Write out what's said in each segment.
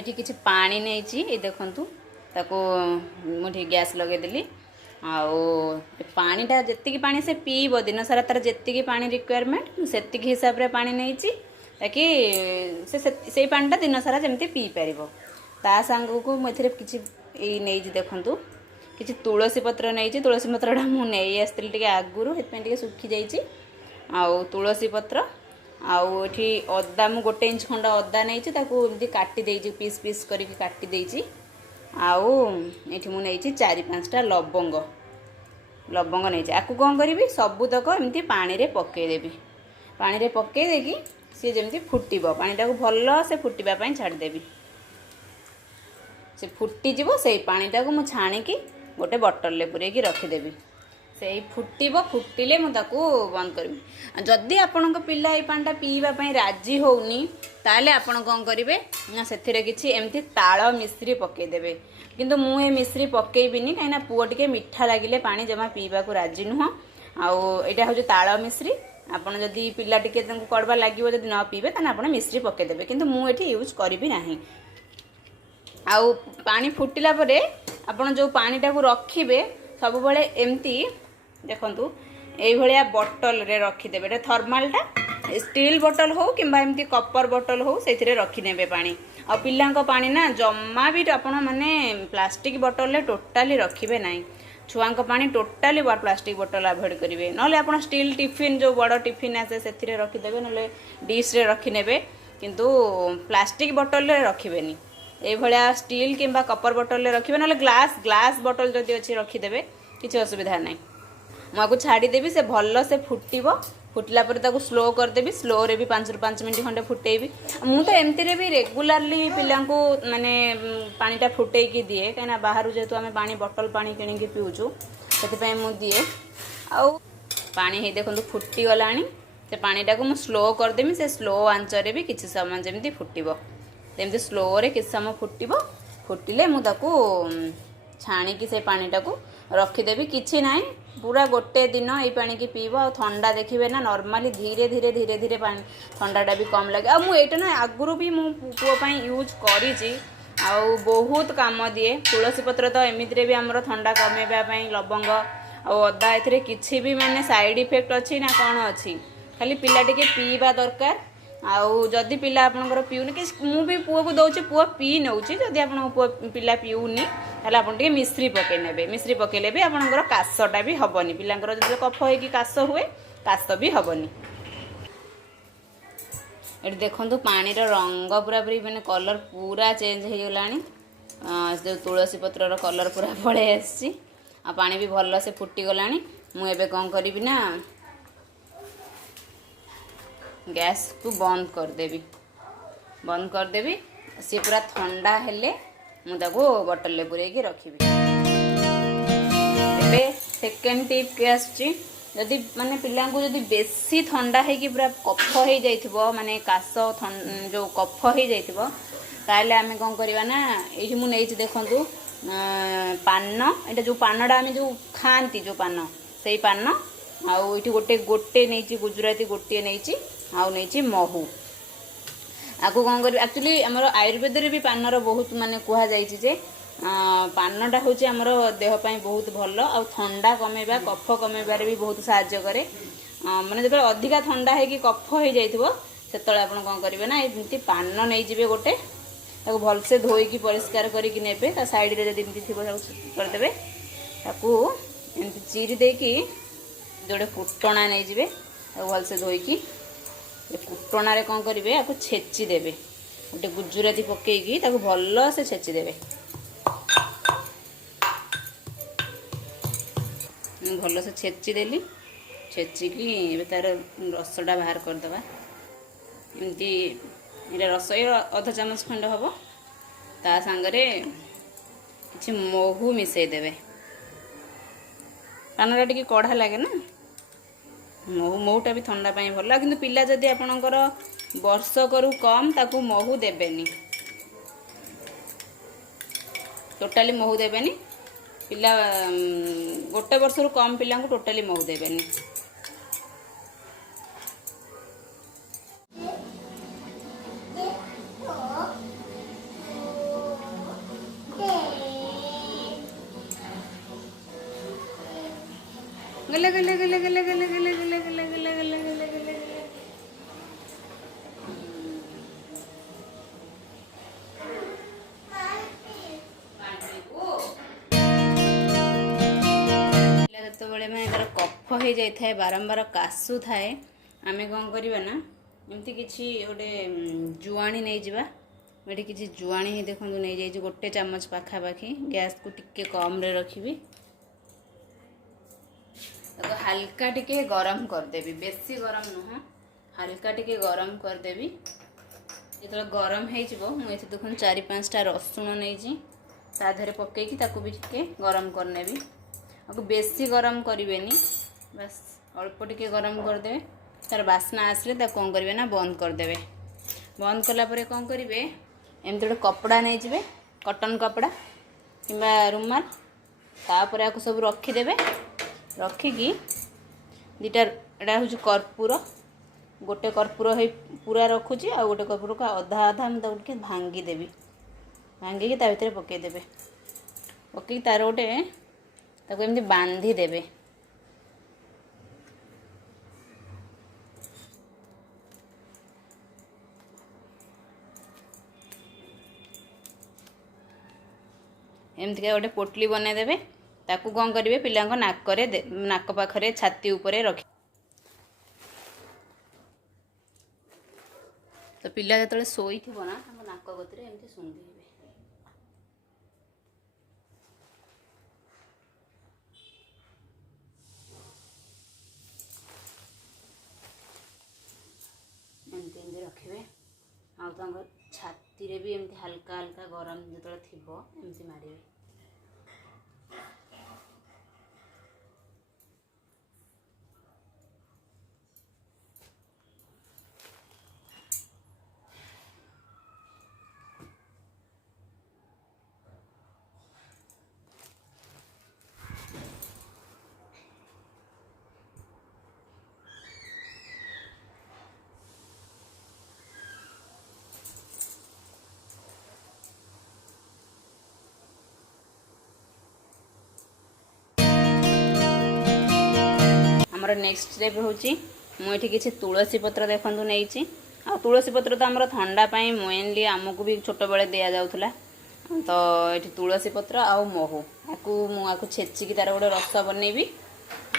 मुझे किसी पानी नहीं देखु ताको मुझे गैस लगेदेली आउ पानीटा जी पानी से पीब दिन सारा तार जी पानी रिक्वायरमेंट से हिसाब से पानी नहीं ताकि से पानीटा दिन सारा जमी पी पार ता सांग को मुझे किसी नहीं देखु किसी तुलसी पत्र नहीं तुलसी पत्रटा मुझे आसती आगुरी से सुखी जाइए आउ तुलसी पत्र आउ ये अदा मु गोटे इंच खंड अदा नहीं ताकू काटी देइछि पीस पीस करके काटी देइछि आउ ये मु नहीं 4-5टा लवंग लवंग नहीं आपको कौन करी सबूतक एमती पानी रे पकेदेवी पानी रे पके देकी सी जमी फुटब पानीटा को भल से फुटापी छाड़देवी से फुटीज से पानीटा को मुझे छाणिकी गोटे बटल पूरे रखिदेवी से फुटब फुटिले मुझे बंद करी जदि आपण पिला ये पानीटा पीवाई राजी होनी ताले आपण कौन करेंगे ना से किसी एमती ताल मिश्री पकईदेवे किंतु मुझे मिश्री पकईबिनी कहीं पुओ टे मीठा लगिले पानी जमा पीवा को राजी नुह आईटा हूँ ताल मिश्री आपड़ जदि पिला टे कड़वा लगे जब न पीबे ताने आप मिश्री पकईदेवे किंतु मुझे यूज करी ना आउ पानी फुटिला परे आपण जो पानीटा को रखिबे सब बड़े एमती देखंतु एई भलिया बोतल रे रखिदेवे एटा थर्मालटा स्टील बोतल हो किंबा एमती कपर बोतल हो से रखी नेबे पानी आ पिलांको पानी ना जम्मा भी आपण माने प्लास्टिक बोतल रे टोटाली रखिबे नाही छुआंको पानी टोटाली प्लास्टिक बोतल अवॉइड करिवे नले आपण स्टील टिफिन जो बड़ टिफिन आसे सेथिरे रखिदेवे नले डिश रे रखि नेबे किंतु प्लास्टिक बोतल रे रखिबेनी ए भलिया स्टील किंबा कपर बोतल रे रखिबे नले ग्लास बोतल जदि अछि रखिदेवे किछि असुविधा नाही मुझे छाड़देवी से भल से फुटब फुटला पर स्लो करदेवी स्लो रे भी 5 मिनट खंडे फुटेबी मुझे एमती भी रेगुलाली पिला माने पानीटा फुटेकी दिए कहीं बाहर जेहेतु आम पानी बटल पानी किणिकी पीऊँ से दिए आउ पानी ही देखो फुटी गला से पानीटा को मुझे स्लो करदेवी से स्लो आंचरे भी किसी समय जमी फुटब जमी स्लो रे किसी समय फुटब फुटिले मुझे छाणिकी से पानीटा को रखिदेवी किछि नाई पूरा गोटे दिन ये पानी की पीब आ ठंडा देखिए ना नॉर्मली धीरे धीरे धीरे धीरे पानी ठंडाटा भी कम लगे आईटा ना आगुरी भी मो पुओ यूज करी बहुत काम दिए तुलसी पत्र तो एमती भी आमर ठंडा कमेवाई लवंग अदा ए किसी भी माने साइड इफेक्ट अच्छी ना कौन अच्छी खाली पिला टिके पीवा दरकार आउ जदि पिला आपनकर पीऊनी कि मु भी पुओ को दउछि पुओ पी नउछि जदि आपन पुओ पिला पीऊनी ताले आपन टिके मिश्री पके नेबे मिश्री पकेले भी आपनकर कासटा भी हबनी पिलांकर जदि कफ होई कि कास हुए कास भी हबनी एटी देखंतु पानी रो रंग पूरा पूरी माने कलर पूरा चेंज हो गलानी जो तुलसी पत्र रो कलर पूरा पळे आसी आ पानी भी भल से फुटी गलानी मु एबे कोन करिवि ना गैस को बंद करदेवी सी पूरा ठंडा हेले मुझे बोतल पूरे रखी सेकेंड टिप के आदि माने पिला जदि बेसी ठंडा है कि पूरा कफ हो जाइथिबो माने कास जो कफ हो जाइथिबो ताले आमे कोन करबा ना एठी मु नेछि देखंतु पान एटा जो पानडा आमे जो खांती जो पान सेई पान आउ इठी गोटे नेछि गुजराती गोटे नेछि आउ नहीं महू आपको कौन कर एक्चुअली आमर आयुर्वेद भी पानर बहुत माने कह जाए पानटा हूँ आमर देहपाई बहुत भल आ ठंडा कमेबा कफ कमेबार भी बहुत साहाय्य करे माने जब अधिका ठंडा है कि कफ हो जाइथिबो सेतळे आपण कौन करेंगे ना एमती पान नहीं जिबे गोटे ताको भलसे धोईकी परिष्कार करके नेबे ता साइड रे जदि एमती थिबो करदेबे ताको एमती चिरी देकी जोड़े फुटणा नहीं जिबे ताको भलसे धोईकी कुटना रे कौन करेंगे आपको छेची देवे गोटे गुजराती पकईकी भल से छेची देवे भल से छेची देली छेचिकी तार रसटा बाहर करदे एमती रस अध चामच खंड हम ता सांगरे किछि महू मिसई देवे पानटा टिके कढ़ा लगे ना महू महूटा भी ठंडा पाई भल कि पिला जदि आपणकर वर्षकरू कम ताकू महू देबेनी टोटाली महू देबेनी पिला गोटे वर्षरू कम पिला टोटाली महू देबेनी गले गले गले गले गले गले गले गले गले गले गले गले ଯେତେବେଳେ ମାନେ ତାର କଫ ହେଇଯାଇଥାଏ ବାରମ୍ବାର କାଶୁ ଥାଏ ଆମେ କ'ଣ କରିବା ନା ଏମିତି କିଛି ଗୋଟେ ଜୁଆଣି ନେଇଯିବା। ଏଠି କିଛି ଜୁଆଣି ଦେଖନ୍ତୁ ନେଇଯାଇଛି ଗୋଟେ ଚାମଚ ପାଖାପାଖି। ଗ୍ୟାସକୁ ଟିକେ କମ୍ରେ ରଖିବି। ତାକୁ ହାଲକା ଟିକେ ଗରମ କରିଦେବି, ବେଶୀ ଗରମ ନୁହଁ, ହାଲକା ଟିକେ ଗରମ କରିଦେବି। ଯେତେବେଳେ ଗରମ ହେଇଯିବ ମୁଁ ଏଠି ଦେଖନ୍ତୁ 4-5ଟା ରସୁଣ ନେଇଛି, ତା ଦେହରେ ପକେଇକି ତାକୁ ବି ଟିକେ ଗରମ କରିନେବି। आपको बेसी गरम करेंगे, बस अल्प टिके गरम करदे। तार बास्ना आसले कौन करेंगे ना बंद करदे। बंद कलापर कौन करेंगे, एमती गोटे कपड़ा नहीं जाए, कॉटन कपड़ा कि रुमाल, तापर आपको सब रखीदे। रखिकी दुटा एटा हूँ कर्पूर, गोटे कर्पूर है पूरा रखुची, आ गोटे कर्पूर को अधा अधा मुझे भांगीदेवी। भांगिकी ता भीतर पकईदेवे। पकई तार गोटे ताको एमती बांधी देवे। एमती गोटे पोटली बने देवे। ताकू कौन करेंगे, पिला नाक पाखरे छाती उपरे रखी। तो पिला जो शोई थी ना नाक गति एमती सुंघी। एमती एमती रखिए। आउ छाती रे भी एमती हल्का हल्का गरम जो थी एमती मारे। आमर नेक्स्ट स्टेप होची मुझे किसी तुलसी पत्र देखूँ नहीं। आ तुलसी पत्र तो आमर थंडापाई मेनली आमको भी छोट बेले दि जाऊला। तो ये तुलसी पत्र आउ महू आपको छेचिकी तार गोटे रस बनैबी।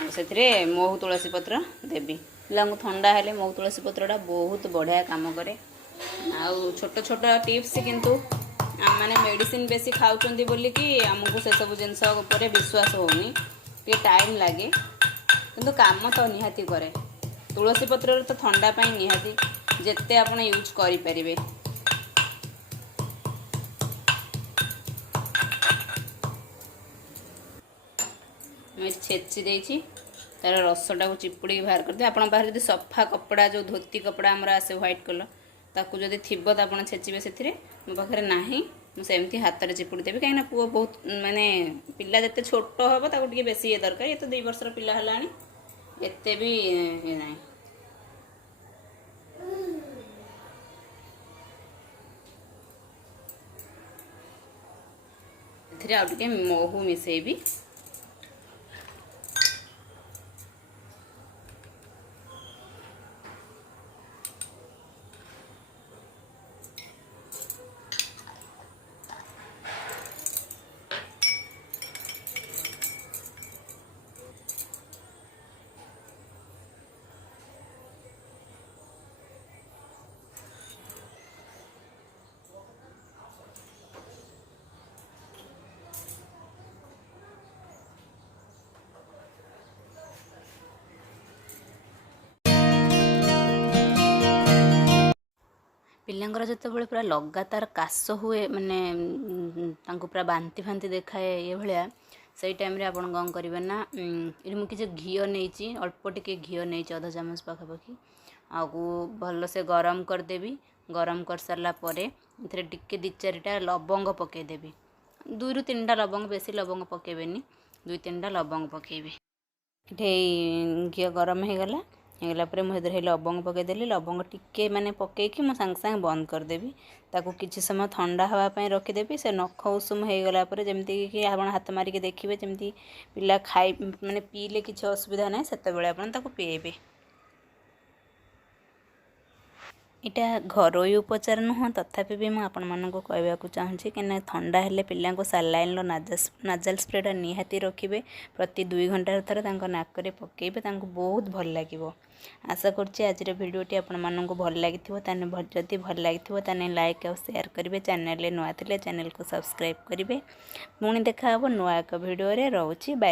से महू तुलसी पत्र देवी। पिला थंडा हेले महू तुलसी पत्रटा बहुत बढ़िया काम करे। आउ छोट छोट टिप्स किंतु माने मेडिसिन बेसी खाऊचंदी बोलिकी आमको से सब जिनस उपर विश्वास होनी, टाइम लगे किंतु काम तो निहाती करे। तुलसी पत्र तो ठंडा पाई निहाती जेते आपण यूज करि परिबे। मैं छेची देछि, तार रसटा को चिपुड़ी बाहर कर दे। आपण बाहर जदी सफा कपड़ा जो धोती कपड़ा हमरा आसे व्हाइट कलर ताकू जदी थिबो त आपण छेचिबे। सेथिरे मो पाखरे नाही, मु सेमती हाथ रे चिपुड़ी देबी। काईना पुओ बहुत माने पिल्ला जते छोटो हबो ताकू टिके बेसी ये दरकार। ये तो 2 वर्षर पिल्ला हलाणी, एते भी ये नाही। एथिरे आ टिके महू मिसेबी। पिलांगर जितेबाला पूरा लगातार काश हुए माने पूरा बांति फांति देखाए ये भाया से टाइम रे आपन कौन करेंगे ना ये मुझे किसी घी नहीं अल्प टिके घी नहीं अधा चामच पाखापाखि आगु भल से गरम करदेवी। गरम कर सारा पर टिके 2-4टा लवंग पकईदेवी। 2 ରୁ 3टा लवंग, बेसी लवंग पकेबेनी, 2-3टा लवंग पकेबे। ये घी गरम हो गला। ହେଇଗଲା ପରେ ମୁଁ ସେଥିରେ ଲବଙ୍ଗ ପକାଇଦେଲି। ଲବଙ୍ଗ ଟିକେ ମାନେ ପକାଇକି ମୁଁ ସାଙ୍ଗେ ସାଙ୍ଗେ ବନ୍ଦ କରିଦେବି। ତାକୁ କିଛି ସମୟ ଥଣ୍ଡା ହେବା ପାଇଁ ରଖିଦେବି। ସେ ନଖ ଉଷୁମ ହେଇଗଲା ପରେ ଯେମିତିକି ଆପଣ ହାତ ମାରିକି ଦେଖିବେ ଯେମିତି ପିଲା ମାନେ ପିଇଲେ କିଛି ଅସୁବିଧା ନାହିଁ, ସେତେବେଳେ ଆପଣ ତାକୁ ପିଏଇବେ। ଏଇଟା ଘରୋଇ ଉପଚାର ନୁହଁ, ତଥାପି ବି ମୁଁ ଆପଣମାନଙ୍କୁ କହିବାକୁ ଚାହୁଁଛି କାହିଁକିନା ଥଣ୍ଡା ହେଲେ ପିଲାଙ୍କୁ ସାଲାଇନ୍ର ନାଜାଲ୍ ସ୍ପ୍ରେଟା ନିହାତି ରଖିବେ। ପ୍ରତି 2 ଘଣ୍ଟାରେ ଥରେ ତାଙ୍କ ନାକରେ ପକାଇବେ, ତାଙ୍କୁ ବହୁତ ଭଲ ଲାଗିବ। ଆଶା କରୁଛି ଆଜିର ଭିଡ଼ିଓଟି ଆପଣମାନଙ୍କୁ ଭଲ ଲାଗିଥିବ। ଯଦି ଭଲ ଲାଗିଥିବ ତାହେଲେ ଲାଇକ୍ ଆଉ ସେୟାର କରିବେ। ଚ୍ୟାନେଲରେ ନୂଆ ଥିଲେ ଚ୍ୟାନେଲକୁ ସବସ୍କ୍ରାଇବ୍ କରିବେ। ପୁଣି ଦେଖା ହେବ ନୂଆ ଏକ ଭିଡ଼ିଓରେ। ରହୁଛି, ବାଏ।